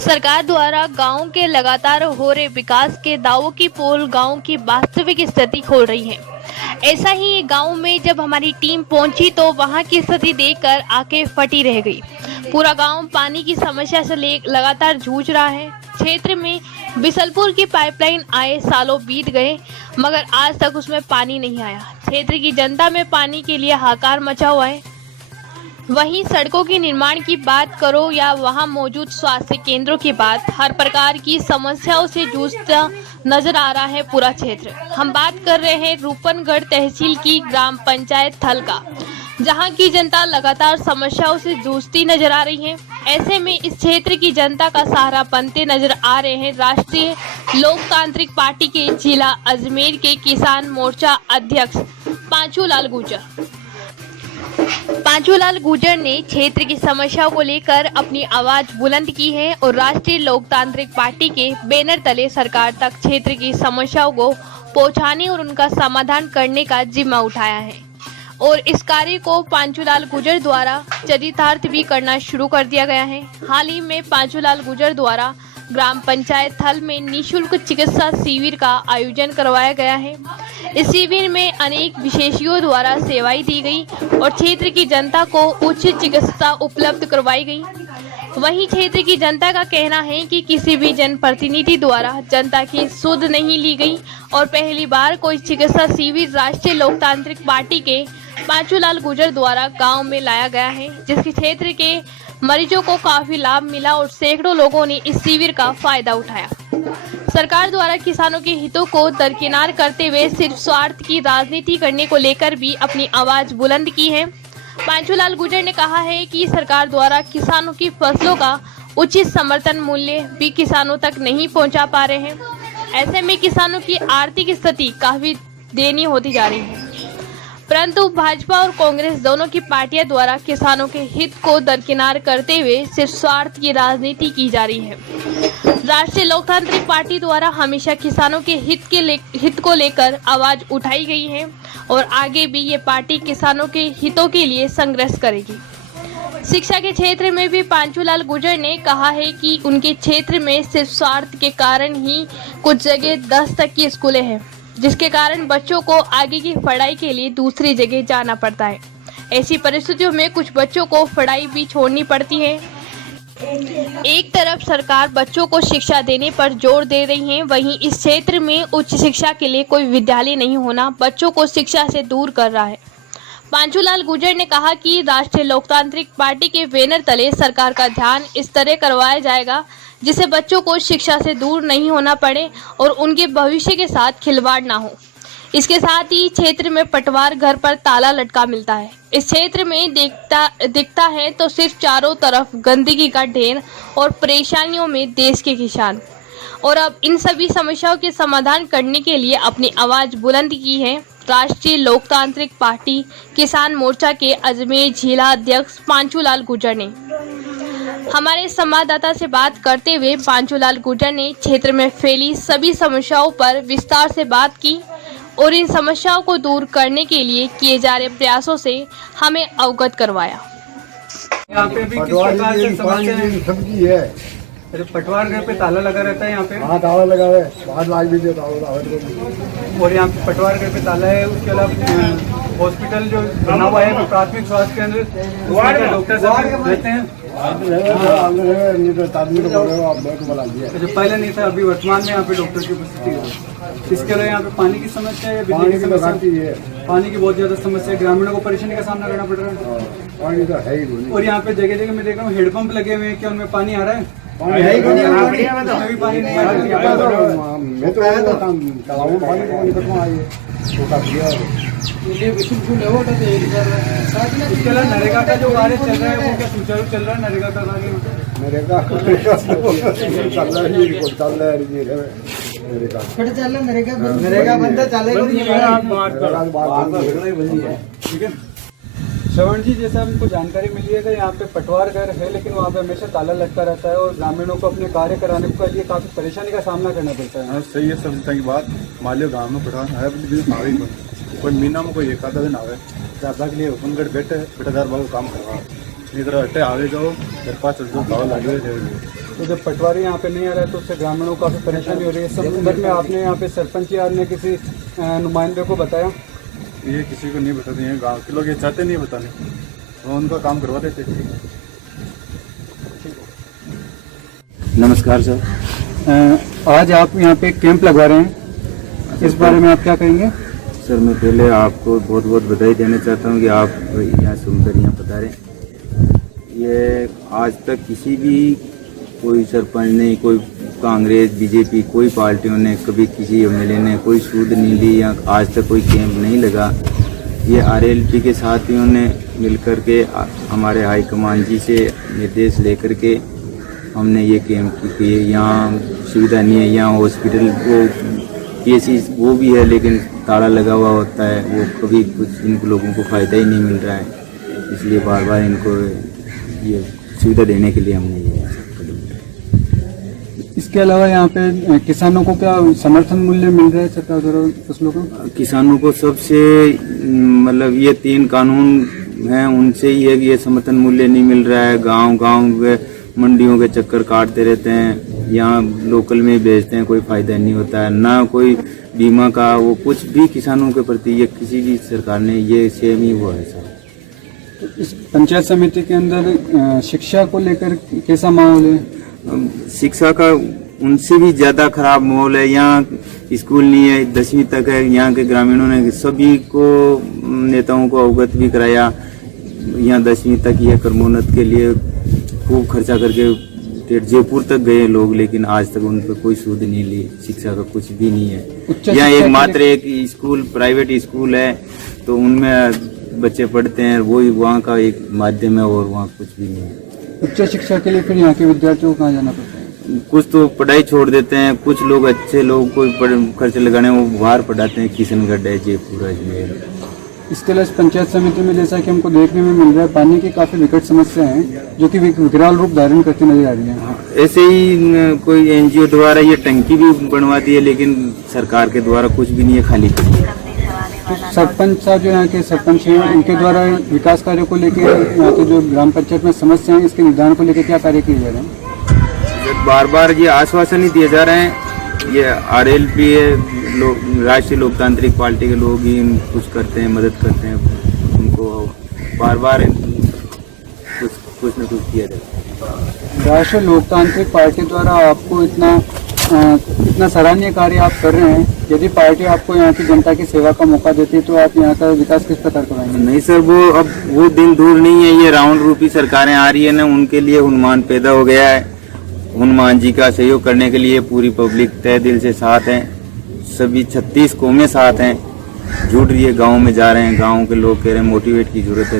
सरकार द्वारा गांव के लगातार हो रहे विकास के दावों की पोल गांव की वास्तविक स्थिति खोल रही है। ऐसा ही एक गांव में जब हमारी टीम पहुंची तो वहां की स्थिति देखकर आंखें फटी रह गई। पूरा गांव पानी की समस्या से लगातार जूझ रहा है। क्षेत्र में बिसलपुर की पाइपलाइन आए सालों बीत गए मगर आज तक उसमें पानी नहीं आया। क्षेत्र की जनता में पानी के लिए हाहाकार मचा हुआ है। वहीं सड़कों के निर्माण की बात करो या वहां मौजूद स्वास्थ्य केंद्रों की बात, हर प्रकार की समस्याओं से जूझता नजर आ रहा है पूरा क्षेत्र। हम बात कर रहे हैं रूपनगढ़ तहसील की ग्राम पंचायत थल का, जहां की जनता लगातार समस्याओं से जूझती नजर आ रही है। ऐसे में इस क्षेत्र की जनता का सहारा बनते नजर आ रहे हैं राष्ट्रीय लोकतांत्रिक पार्टी के जिला अजमेर के किसान मोर्चा अध्यक्ष पांचूलाल गुर्जर। पांचूलाल गुर्जर ने क्षेत्र की समस्याओं को लेकर अपनी आवाज बुलंद की है और राष्ट्रीय लोकतांत्रिक पार्टी के बैनर तले सरकार तक क्षेत्र की समस्याओं को पहुंचाने और उनका समाधान करने का जिम्मा उठाया है। और इस कार्य को पांचूलाल गुर्जर द्वारा चरितार्थ भी करना शुरू कर दिया गया है। हाल ही में पांचूलाल गुर्जर द्वारा ग्राम पंचायत थल में निःशुल्क चिकित्सा शिविर का आयोजन करवाया गया है। इस शिविर में अनेक विशेषज्ञों द्वारा सेवाएं दी गई और क्षेत्र की जनता को उच्च चिकित्सा उपलब्ध करवाई गई। वहीं क्षेत्र की जनता का कहना है कि किसी भी जनप्रतिनिधि द्वारा जनता की सुध नहीं ली गई और पहली बार कोई चिकित्सा शिविर राष्ट्रीय लोकतांत्रिक पार्टी के पांचूलाल गुर्जर द्वारा गांव में लाया गया है, जिसके क्षेत्र के मरीजों को काफी लाभ मिला और सैकड़ों लोगों ने इस शिविर का फायदा उठाया। सरकार द्वारा किसानों के हितों को दरकिनार करते हुए सिर्फ स्वार्थ की राजनीति करने को लेकर भी अपनी आवाज बुलंद की है। पांचूलाल गुर्जर ने कहा है कि सरकार द्वारा किसानों की फसलों का उचित समर्थन मूल्य भी किसानों तक नहीं पहुंचा पा रहे हैं। ऐसे में किसानों की आर्थिक स्थिति काफी दयनीय होती जा रही है। परंतु भाजपा और कांग्रेस दोनों की पार्टियां द्वारा किसानों के हित को दरकिनार करते हुए सिर्फ स्वार्थ की राजनीति की जा रही है। राष्ट्रीय लोकतांत्रिक पार्टी द्वारा हमेशा किसानों के हित को लेकर आवाज उठाई गई है और आगे भी ये पार्टी किसानों के हितों के लिए संघर्ष करेगी। शिक्षा के क्षेत्र में भी पांचूलाल गुर्जर ने कहा है कि उनके क्षेत्र में सिर्फ स्वार्थ के कारण ही कुछ जगह 10 तक की स्कूलें हैं, जिसके कारण बच्चों को आगे की पढ़ाई के लिए दूसरी जगह जाना पड़ता है। ऐसी परिस्थितियों में कुछ बच्चों को पढ़ाई भी छोड़नी पड़ती है। एक तरफ सरकार बच्चों को शिक्षा देने पर जोर दे रही है, वहीं इस क्षेत्र में उच्च शिक्षा के लिए कोई विद्यालय नहीं होना बच्चों को शिक्षा से दूर कर रहा है। पांचूलाल गुर्जर ने कहा कि राष्ट्रीय लोकतांत्रिक पार्टी के बैनर तले सरकार का ध्यान इस तरह करवाया जाएगा जिससे बच्चों को शिक्षा से दूर नहीं होना पड़े और उनके भविष्य के साथ खिलवाड़ ना हो। इसके साथ ही क्षेत्र में पटवार घर पर ताला लटका मिलता है। इस क्षेत्र में दिखता है तो सिर्फ चारों तरफ गंदगी का ढेर और परेशानियों में देश के किसान। और अब इन सभी समस्याओं के समाधान करने के लिए अपनी आवाज बुलंद की है राष्ट्रीय लोकतांत्रिक पार्टी किसान मोर्चा के अजमेर जिला अध्यक्ष पांचूलाल गुर्जर ने। हमारे संवाददाता से बात करते हुए पांचूलाल गुर्जर ने क्षेत्र में फैली सभी समस्याओं पर विस्तार से बात की और इन समस्याओं को दूर करने के लिए किए जा रहे प्रयासों से हमें अवगत करवाया। यहाँ पे भी किस प्रकार से समस्या है? पटवार घर पे ताला लगा रहता है यहाँ पे। हाँ, ताला लगा है, बाहर लाइट भी दिया ताला। और यहाँ पे पटवार घर पे ताला है। उसके अलावा हॉस्पिटल जो बना हुआ है प्राथमिक स्वास्थ्य केंद्र, डॉक्टर साहब रहते हैं। पहले नहीं था, अभी वर्तमान में यहाँ पे डॉक्टर की उपस्थिति है। इसके अलावा यहाँ पे पानी की समस्या है, बिजली की समस्या है, पानी की बहुत ज्यादा समस्या है। ग्रामीणों को परेशानी का सामना करना पड़ रहा है। पानी तो है ही। और यहाँ पे जगह जगह मैं देख रहा हूँ हेडपंप लगे हुए हैं। क्या उनमें पानी आ रहा है? पानी है ही भी पानी नहीं आ रहा। मैं तो आया था तालाबों में पानी निकलना आइए छोटा किया। इसके अलावा नरेगा का जो कार्य चल रहा है वो क्या सुचारू चल रहा है? नरेगा का कार्य नरेगा नरेगा बंदा चलेगा। ठीक है श्रवण जी, जैसे हमको जानकारी मिली है कि यहाँ पे पटवार घर है लेकिन वहाँ पे हमेशा ताला लटका रहता है और ग्रामीणों को अपने कार्य कराने के लिए काफी परेशानी का सामना करना पड़ता है। हाँ सही है, समझता की बात। मान लो गाँव में पटवार है कोई महीना में कोई एक आधा दिन आवे ज्यादा के लिए हुकुमगढ़ बेटे बेटादार बाबू काम करवा नहीं तरह अट्टे आगे जाओ घर पास चल जाओ ताला लगे तो जब पटवारी यहाँ पे नहीं आ रहा है तो उससे ग्रामीणों को काफ़ी परेशानी हो रही है। इस संबंध में आपने यहाँ पे सरपंच या अन्य किसी नुमाइंदे को बताया? ये किसी को नहीं बताते हैं, गांव के लोग ये चाहते नहीं बताने, वो उनका काम करवा देते। नमस्कार सर। आज आप यहाँ पे कैंप लगवा रहे हैं, इस बारे में आप क्या कहेंगे? सर मैं पहले आपको बहुत बहुत बधाई देना चाहता हूँ कि आप यहाँ सुनकर यहाँ पधारे। ये आज तक किसी भी कोई सरपंच ने, कोई कांग्रेस बीजेपी कोई पार्टियों ने कभी किसी एमएलए ने कोई सूद नहीं ली या आज तक कोई कैंप नहीं लगा। ये आरएलपी के साथियों ने मिलकर के हमारे हाईकमान जी से निर्देश लेकर के हमने ये कैंप किए। यहाँ सुविधा नहीं है, यहाँ हॉस्पिटल वो केसेस वो भी है लेकिन ताला लगा हुआ होता है, वो कभी कुछ इन लोगों को फ़ायदा ही नहीं मिल रहा है, इसलिए बार बार इनको ये सुविधा देने के लिए हमने ये कदम उठाया। इसके अलावा यहाँ पे किसानों को क्या समर्थन मूल्य मिल रहा है सरकार द्वारा फसलों को? किसानों को सबसे मतलब ये 3 कानून हैं, उनसे ही है कि ये समर्थन मूल्य नहीं मिल रहा है। गांव के मंडियों के चक्कर काटते रहते हैं, यहाँ लोकल में बेचते हैं, कोई फायदा नहीं होता है, ना कोई बीमा का वो कुछ भी किसानों के प्रति ये किसी भी सरकार ने ये सेम ही हुआ है सर। तो इस पंचायत समिति के अंदर शिक्षा को लेकर कैसा माहौल है? शिक्षा का उनसे भी ज्यादा खराब माहौल है। यहाँ स्कूल नहीं है, 10वीं तक है। यहाँ के ग्रामीणों ने सभी को नेताओं को अवगत भी कराया। यहाँ 10वीं तक यह कर्मोन्नत के लिए खूब खर्चा करके जयपुर तक गए लोग, लेकिन आज तक उन पर कोई सूद नहीं ली। शिक्षा का कुछ भी नहीं है। यहाँ एक मात्र एक स्कूल प्राइवेट स्कूल है, तो उनमें बच्चे पढ़ते हैं, वही वहाँ का एक माध्यम है और वहाँ कुछ भी नहीं है। उच्च शिक्षा के लिए फिर यहाँ के विद्यार्थियों को कहाँ जाना पड़ता है? कुछ तो पढ़ाई छोड़ देते हैं, कुछ लोग अच्छे लोग कोई खर्च लगाने वो बाहर पढ़ाते हैं, किशनगढ़ है, जयपुर, अजमेर। इसके अलावा पंचायत समिति में जैसा कि हमको देखने में मिल रहा है, पानी की काफी विकट समस्या है जो कि विकराल रूप धारण करती नजर आ रही है। ऐसे ही कोई एनजीओ द्वारा ये टंकी भी बनवा दी है, लेकिन सरकार के द्वारा कुछ भी नहीं है, खाली पड़ी है। तो सरपंच साहब जो यहाँ के सरपंच हैं, उनके द्वारा विकास कार्यों को लेकर यहाँ के जो ग्राम पंचायत में समस्या है, इसके निदान को लेकर क्या कार्य किए जा रहे हैं? बार बार ये आश्वासन ही दिए जा रहे हैं। ये आरएलपी राष्ट्रीय लोकतांत्रिक पार्टी के लोग ही कुछ करते हैं, मदद करते हैं, उनको बार बार कुछ न कुछ किया जाता है। राष्ट्रीय लोकतांत्रिक पार्टी द्वारा आपको इतना सराहनीय कार्य आप कर रहे हैं, यदि पार्टी आपको यहाँ की जनता की सेवा का मौका देती है तो आप यहाँ का विकास किस प्रकार कराएंगे? नहीं सर, वो दिन दूर नहीं है। ये राउंड रूपी सरकारें आ रही है ना, उनके लिए हनुमान पैदा हो गया है। हनुमान जी का सहयोग करने के लिए पूरी पब्लिक तहे दिल से साथ है, सभी 36 कौमें साथ हैं, जुड़ रही है, गाँव में जा रहे हैं, गाँव के लोग कह रहे हैं मोटिवेट की जरूरत है,